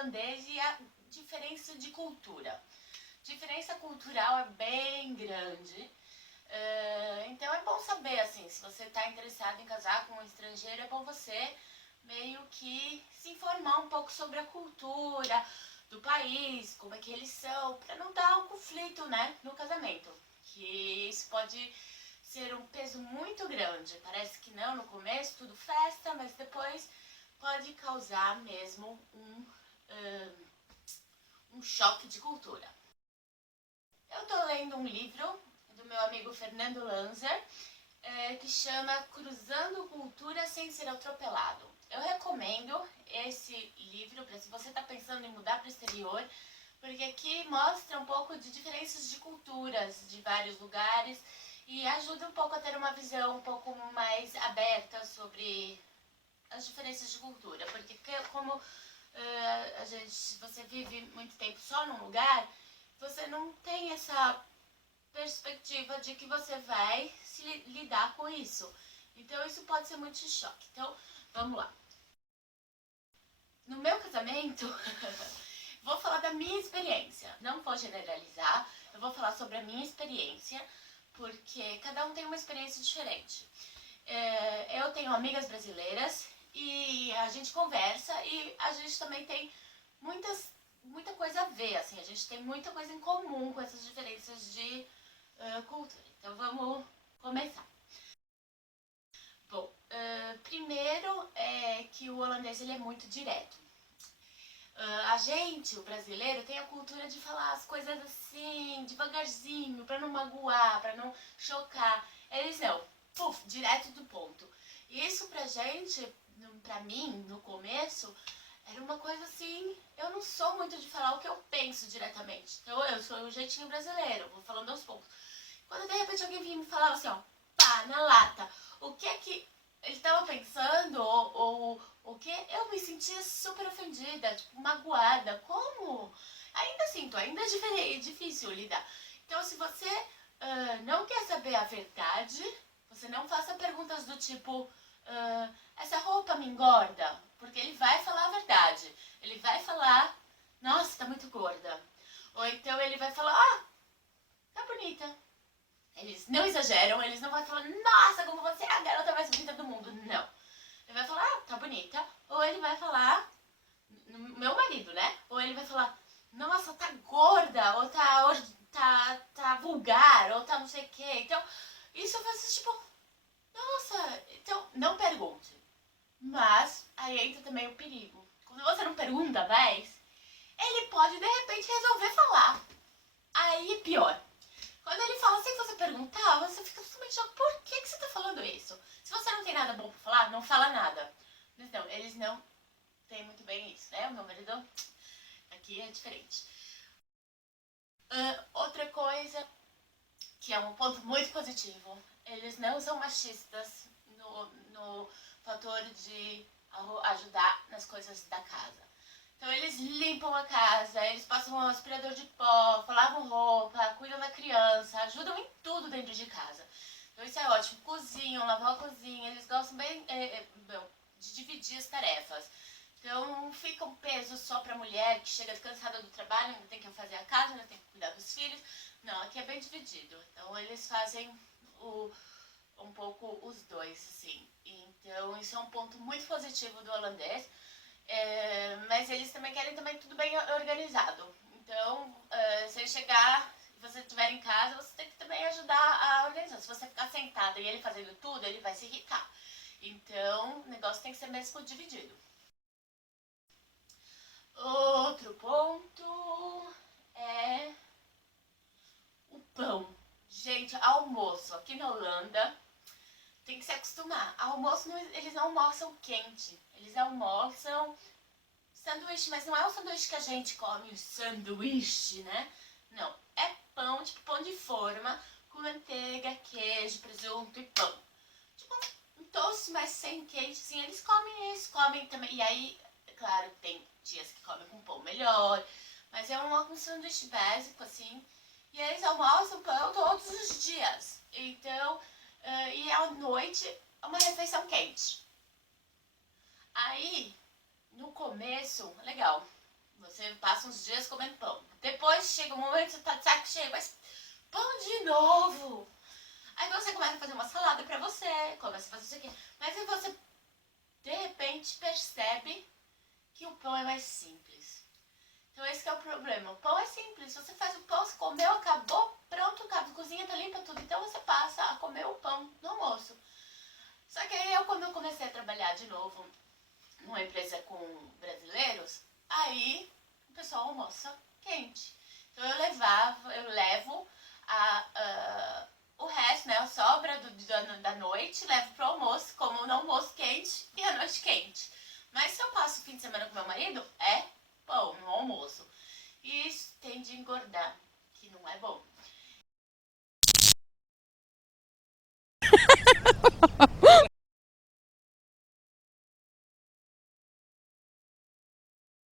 holandês e a diferença de cultura. Diferença cultural é bem grande, então é bom saber, assim, se você está interessado em casar com um estrangeiro, é bom você meio que se informar um pouco sobre a cultura do país, como é que eles são, para não dar um conflito, né, no casamento, que isso pode ser um peso muito grande. Parece que não, no começo tudo festa, mas depois pode causar mesmo um choque de cultura. Eu tô lendo um livro do meu amigo Fernando Lanzer, que chama Cruzando Cultura Sem Ser Atropelado. Eu recomendo esse livro para se você está pensando em mudar para o exterior, porque aqui mostra um pouco de diferenças de culturas de vários lugares e ajuda um pouco a ter uma visão um pouco mais aberta sobre as diferenças de cultura, porque como você vive muito tempo só num lugar, você não tem essa perspectiva de que você vai se lidar com isso. Então isso pode ser muito choque. Então, vamos lá. No meu casamento, vou falar da minha experiência. Não vou generalizar, eu vou falar sobre a minha experiência, porque cada um tem uma experiência diferente. Eu tenho amigas brasileiras e a gente conversa e a gente também tem muita coisa a ver, assim, a gente tem muita coisa em comum com essas diferenças de cultura. Então vamos começar. Bom, primeiro é que o holandês ele é muito direto. A gente, o brasileiro, tem a cultura de falar as coisas assim, devagarzinho, pra não magoar, pra não chocar. Eles não, puf, direto do ponto. E isso pra gente, pra mim, no começo, era uma coisa assim, eu não sou muito de falar o que eu penso diretamente. Então eu sou um jeitinho brasileiro, vou falando aos poucos. Quando de repente alguém vinha me falava assim, ó, pá, na lata, o que é que ele tava pensando, ou o que, eu me sentia super ofendida, tipo, magoada. Como? Ainda sinto, ainda é difícil lidar. Então, se você não quer saber a verdade, você não faça perguntas do tipo, essa roupa me engorda, porque ele vai falar a verdade. Ele vai falar, nossa, tá muito gorda. Ou então ele vai falar, tá bonita. Eles não exageram, eles não vão falar, nossa, como você é a garota mais bonita do mundo. Não. Ele vai falar, tá bonita. Ou ele vai falar, meu marido, né? Ou ele vai falar, nossa, tá gorda. Ou tá vulgar. Ou tá não sei o quê. Então, isso eu faço tipo, nossa. Então, não pergunte. Mas, aí entra também o perigo. Quando você não pergunta mais, ele pode, de repente, resolver falar. Aí é pior. Quando ele fala sem você perguntar, você fica totalmente choque. Por que você tá falando isso? Se você não tem nada bom pra falar, não fala nada. Mas não, eles não têm muito bem isso, né? O meu marido aqui é diferente. Outra coisa, que é um ponto muito positivo, eles não são machistas no fator de ajudar nas coisas da casa. Então eles limpam a casa, eles passam um aspirador de pó, lavam roupa, cuidam da criança, ajudam em tudo dentro de casa. Então isso é ótimo. Cozinham, lavam a cozinha, eles gostam bem de dividir as tarefas. Então não fica um peso só pra mulher que chega cansada do trabalho, ainda tem que fazer a casa, ainda tem que cuidar dos filhos. Não, aqui é bem dividido. Então eles fazem um pouco os dois, assim. Então isso é um ponto muito positivo do holandês. Mas eles também querem também tudo bem organizado. Então, se ele chegar e você estiver em casa, você tem que também ajudar a organizar. Se você ficar sentada e ele fazendo tudo, ele vai se irritar. Então, o negócio tem que ser mesmo dividido. Outro ponto é o pão. Gente, almoço aqui na Holanda tem que se acostumar. Almoço, eles não almoçam quente. Eles almoçam sanduíche, mas não é o sanduíche que a gente come, o sanduíche, né? Não, é pão, tipo pão de forma, com manteiga, queijo, presunto e pão. Tipo um toast, mas sem queijo, assim, eles comem também. E aí, claro, tem dias que comem com pão melhor, mas é um sanduíche básico, assim. E eles almoçam pão todos os dias. Então, e à noite, uma refeição quente. Aí, no começo, legal, Você passa uns dias comendo pão. Depois chega um momento que você tá de saco cheio, mas pão de novo. Aí você começa a fazer uma salada pra você, começa a fazer isso aqui. Mas aí você, de repente, percebe que o pão é mais simples. Então esse que é o problema. O pão é simples. Você faz o pão, você comeu, acabou, pronto, a cozinha tá limpa, tudo. Então você passa a comer o pão no almoço. Só que aí quando eu comecei a trabalhar de novo numa empresa com brasileiros, aí o pessoal almoça quente. Então eu levo o resto, né, a sobra da noite, levo pro almoço, como no almoço quente e a noite quente. Mas se eu passo o fim de semana com meu marido, é pão no almoço. E isso tende a engordar, que não é bom.